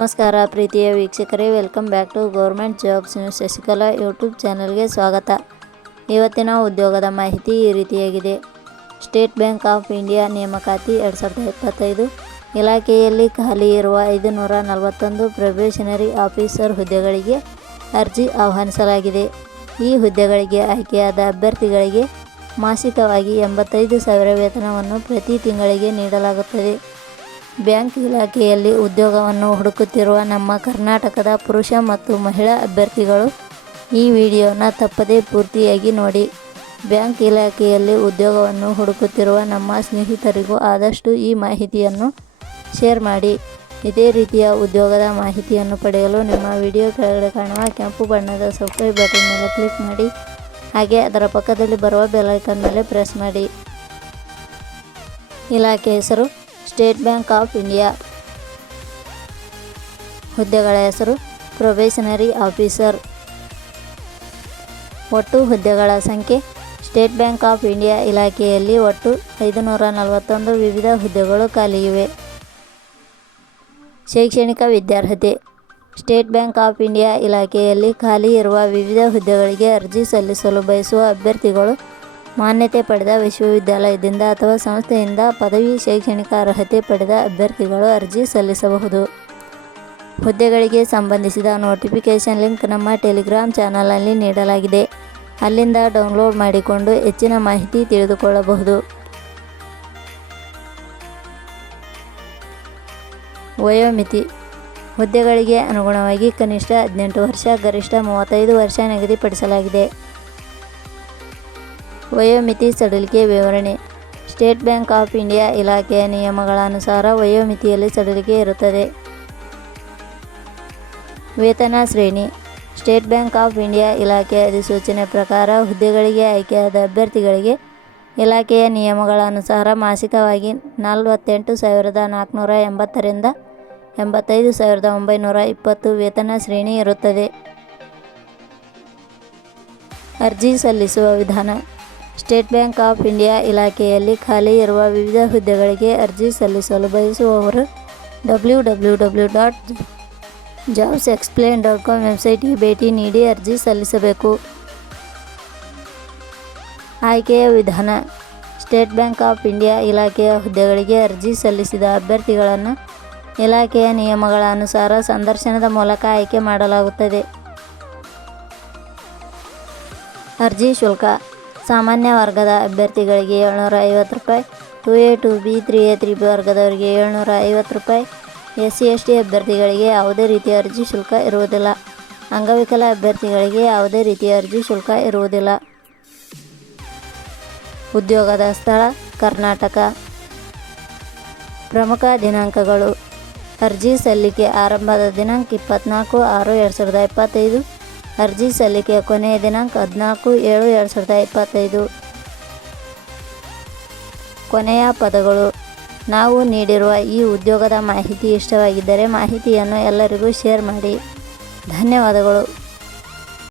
ನಮಸ್ಕಾರ ಪ್ರೀತಿಯ ವೀಕ್ಷಕರೇ, welcome back to government jobs news Shashikala YouTube ಚಾನಲ್ಗೆ ಸ್ವಾಗತ. ಇವತ್ತಿನ ಉದ್ಯೋಗದ ಮಾಹಿತಿ ಈ ರೀತಿಯಾಗಿದೆ. ಸ್ಟೇಟ್ ಬ್ಯಾಂಕ್ ಆಫ್ ಇಂಡಿಯಾ ನೇಮಕಾತಿ ಎರಡು ಸಾವಿರದ ಇಪ್ಪತ್ತೈದು ಇಲಾಖೆಯಲ್ಲಿ ಖಾಲಿ ಇರುವ ಐದು ನೂರ ನಲವತ್ತೊಂದು ಪ್ರೊಬೇಷನರಿ ಆಫೀಸರ್ ಹುದ್ದೆಗಳಿಗೆ ಅರ್ಜಿ ಆಹ್ವಾನಿಸಲಾಗಿದೆ. ಈ ಹುದ್ದೆಗಳಿಗೆ ಆಯ್ಕೆಯಾದ ಅಭ್ಯರ್ಥಿಗಳಿಗೆ ಮಾಸಿಕವಾಗಿ ಎಂಬತ್ತೈದು ಸಾವಿರ ವೇತನವನ್ನು ಪ್ರತಿ ತಿಂಗಳಿಗೆ ನೀಡಲಾಗುತ್ತದೆ. ಬ್ಯಾಂಕ್ ಇಲಾಖೆಯಲ್ಲಿ ಉದ್ಯೋಗವನ್ನು ಹುಡುಕುತ್ತಿರುವ ನಮ್ಮ ಕರ್ನಾಟಕದ ಪುರುಷ ಮತ್ತು ಮಹಿಳಾ ಅಭ್ಯರ್ಥಿಗಳು ಈ ವಿಡಿಯೋನ ತಪ್ಪದೇ ಪೂರ್ತಿಯಾಗಿ ನೋಡಿ. ಬ್ಯಾಂಕ್ ಇಲಾಖೆಯಲ್ಲಿ ಉದ್ಯೋಗವನ್ನು ಹುಡುಕುತ್ತಿರುವ ನಮ್ಮ ಸ್ನೇಹಿತರಿಗೂ ಆದಷ್ಟು ಈ ಮಾಹಿತಿಯನ್ನು ಶೇರ್ ಮಾಡಿ. ಇದೇ ರೀತಿಯ ಉದ್ಯೋಗದ ಮಾಹಿತಿಯನ್ನು ಪಡೆಯಲು ನಿಮ್ಮ ವಿಡಿಯೋ ಕೆಳಗಡೆ ಕಾಣುವ ಕೆಂಪು ಬಣ್ಣದ ಸಬ್ಸ್ಕ್ರೈಬ್ ಬಟನ್ ಮೇಲೆ ಕ್ಲಿಕ್ ಮಾಡಿ. ಹಾಗೆ ಅದರ ಪಕ್ಕದಲ್ಲಿ ಬರುವ ಬೆಲ್ ಐಕಾನ್ ಮೇಲೆ ಪ್ರೆಸ್ ಮಾಡಿ. ಇಲಾಖೆ ಹೆಸರು ಸ್ಟೇಟ್ ಬ್ಯಾಂಕ್ ಆಫ್ ಇಂಡಿಯಾ ಹುದ್ದೆಗಳ ಹೆಸರು ಪ್ರೊಬೇಷನರಿ ಆಫೀಸರ್. ಒಟ್ಟು ಹುದ್ದೆಗಳ ಸಂಖ್ಯೆ ಸ್ಟೇಟ್ ಬ್ಯಾಂಕ್ ಆಫ್ ಇಂಡಿಯಾ ಇಲಾಖೆಯಲ್ಲಿ ಒಟ್ಟು ಐದುನೂರ ನಲವತ್ತೊಂದು ವಿವಿಧ ಹುದ್ದೆಗಳು ಖಾಲಿಯಿವೆ ಶೈಕ್ಷಣಿಕ ವಿದ್ಯಾರ್ಹತೆ ಸ್ಟೇಟ್ ಬ್ಯಾಂಕ್ ಆಫ್ ಇಂಡಿಯಾ ಇಲಾಖೆಯಲ್ಲಿ ಖಾಲಿ ಇರುವ ವಿವಿಧ ಹುದ್ದೆಗಳಿಗೆ ಅರ್ಜಿ ಸಲ್ಲಿಸಲು ಬಯಸುವ ಅಭ್ಯರ್ಥಿಗಳು ಮಾನ್ಯತೆ ಪಡೆದ ವಿಶ್ವವಿದ್ಯಾಲಯದಿಂದ ಅಥವಾ ಸಂಸ್ಥೆಯಿಂದ ಪದವಿ ಶೈಕ್ಷಣಿಕ ಅರ್ಹತೆ ಪಡೆದ ಅಭ್ಯರ್ಥಿಗಳು ಅರ್ಜಿ ಸಲ್ಲಿಸಬಹುದು. ಹುದ್ದೆಗಳಿಗೆ ಸಂಬಂಧಿಸಿದ ನೋಟಿಫಿಕೇಷನ್ ಲಿಂಕ್ ನಮ್ಮ ಟೆಲಿಗ್ರಾಮ್ ಚಾನಲಲ್ಲಿ ನೀಡಲಾಗಿದೆ. ಅಲ್ಲಿಂದ ಡೌನ್ಲೋಡ್ ಮಾಡಿಕೊಂಡು ಹೆಚ್ಚಿನ ಮಾಹಿತಿ ತಿಳಿದುಕೊಳ್ಳಬಹುದು. ವಯೋಮಿತಿ. ಹುದ್ದೆಗಳಿಗೆ ಅನುಗುಣವಾಗಿ ಕನಿಷ್ಠ ಹದಿನೆಂಟು ವರ್ಷ, ಗರಿಷ್ಠ ಮೂವತ್ತೈದು ವರ್ಷ ನಿಗದಿಪಡಿಸಲಾಗಿದೆ. ವಯೋಮಿತಿ ಸಡಿಲಿಕೆ ವಿವರಣೆ. ಸ್ಟೇಟ್ ಬ್ಯಾಂಕ್ ಆಫ್ ಇಂಡಿಯಾ ಇಲಾಖೆಯ ನಿಯಮಗಳ ಅನುಸಾರ ವಯೋಮಿತಿಯಲ್ಲಿ ಸಡಿಲಿಕೆ ಇರುತ್ತದೆ. ವೇತನ ಶ್ರೇಣಿ. ಸ್ಟೇಟ್ ಬ್ಯಾಂಕ್ ಆಫ್ ಇಂಡಿಯಾ ಇಲಾಖೆಯ ಅಧಿಸೂಚನೆ ಪ್ರಕಾರ ಹುದ್ದೆಗಳಿಗೆ ಆಯ್ಕೆಯಾದ ಅಭ್ಯರ್ಥಿಗಳಿಗೆ ಇಲಾಖೆಯ ನಿಯಮಗಳ ಅನುಸಾರ ಮಾಸಿಕವಾಗಿ ನಲವತ್ತೆಂಟು ಸಾವಿರದ ನಾಲ್ಕುನೂರ ಎಂಬತ್ತರಿಂದ ಎಂಬತ್ತೈದು ಸಾವಿರದ ಒಂಬೈನೂರ ಇಪ್ಪತ್ತು ವೇತನ ಶ್ರೇಣಿ ಇರುತ್ತದೆ. ಅರ್ಜಿ ಸಲ್ಲಿಸುವ ವಿಧಾನ. ಸ್ಟೇಟ್ ಬ್ಯಾಂಕ್ ಆಫ್ ಇಂಡಿಯಾ ಇಲಾಖೆಯಲ್ಲಿ ಖಾಲಿ ಇರುವ ವಿವಿಧ ಹುದ್ದೆಗಳಿಗೆ ಅರ್ಜಿ ಸಲ್ಲಿಸಲು ಬಯಸುವವರು W W W dot jobs explain dot com ವೆಬ್ಸೈಟ್ಗೆ ಭೇಟಿ ನೀಡಿ ಅರ್ಜಿ ಸಲ್ಲಿಸಬೇಕು. ಆಯ್ಕೆಯ ವಿಧಾನ. ಸ್ಟೇಟ್ ಬ್ಯಾಂಕ್ ಆಫ್ ಇಂಡಿಯಾ ಇಲಾಖೆಯ ಹುದ್ದೆಗಳಿಗೆ ಅರ್ಜಿ ಸಲ್ಲಿಸಿದ ಅಭ್ಯರ್ಥಿಗಳನ್ನು ಇಲಾಖೆಯ ನಿಯಮಗಳ ಅನುಸಾರ ಸಂದರ್ಶನದ ಮೂಲಕ ಆಯ್ಕೆ ಮಾಡಲಾಗುತ್ತದೆ. ಅರ್ಜಿ ಶುಲ್ಕ. ಸಾಮಾನ್ಯ ವರ್ಗದ ಅಭ್ಯರ್ಥಿಗಳಿಗೆ ಏಳ್ನೂರ ಐವತ್ತು ರೂಪಾಯಿ two A two B three A three B ವರ್ಗದವರಿಗೆ ಏಳ್ನೂರ ಐವತ್ತು ರೂಪಾಯಿ. ಎಸ್ ಸಿ ಎಸ್ ಟಿ ಅಭ್ಯರ್ಥಿಗಳಿಗೆ ಯಾವುದೇ ರೀತಿಯ ಅರ್ಜಿ ಶುಲ್ಕ ಇರುವುದಿಲ್ಲ. ಅಂಗವಿಕಲ ಅಭ್ಯರ್ಥಿಗಳಿಗೆ ಯಾವುದೇ ರೀತಿಯ ಅರ್ಜಿ ಶುಲ್ಕ ಇರುವುದಿಲ್ಲ. ಉದ್ಯೋಗದ ಸ್ಥಳ, ಕರ್ನಾಟಕ. ಪ್ರಮುಖ ದಿನಾಂಕಗಳು. ಅರ್ಜಿ ಸಲ್ಲಿಕೆ ಆರಂಭದ ದಿನಾಂಕ ಇಪ್ಪತ್ತ್ನಾಲ್ಕು ಆರು, ಎರಡು ಸಾವಿರದ ಇಪ್ಪತ್ತೈದು. ಅರ್ಜಿ ಸಲ್ಲಿಕೆಯ ಕೊನೆಯ ದಿನಾಂಕ ಹದಿನಾಲ್ಕು ಏಳು ಎರಡು ಸಾವಿರದ ಇಪ್ಪತ್ತೈದು. ಕೊನೆಯ ಪದಗಳು. ನಾವು ನೀಡಿರುವ ಈ ಉದ್ಯೋಗದ ಮಾಹಿತಿ ಇಷ್ಟವಾಗಿದ್ದರೆ ಮಾಹಿತಿಯನ್ನು ಎಲ್ಲರಿಗೂ ಶೇರ್ ಮಾಡಿ. ಧನ್ಯವಾದಗಳು.